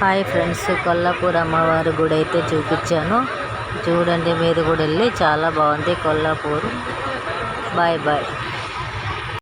Hi friends Kollapur అమ్మవారి గుడి అయితే చూపించాను. చూడండి మీరు కూడా వెళ్ళి చాలా బాగుంది కొల్లాపూర్. Bye bye.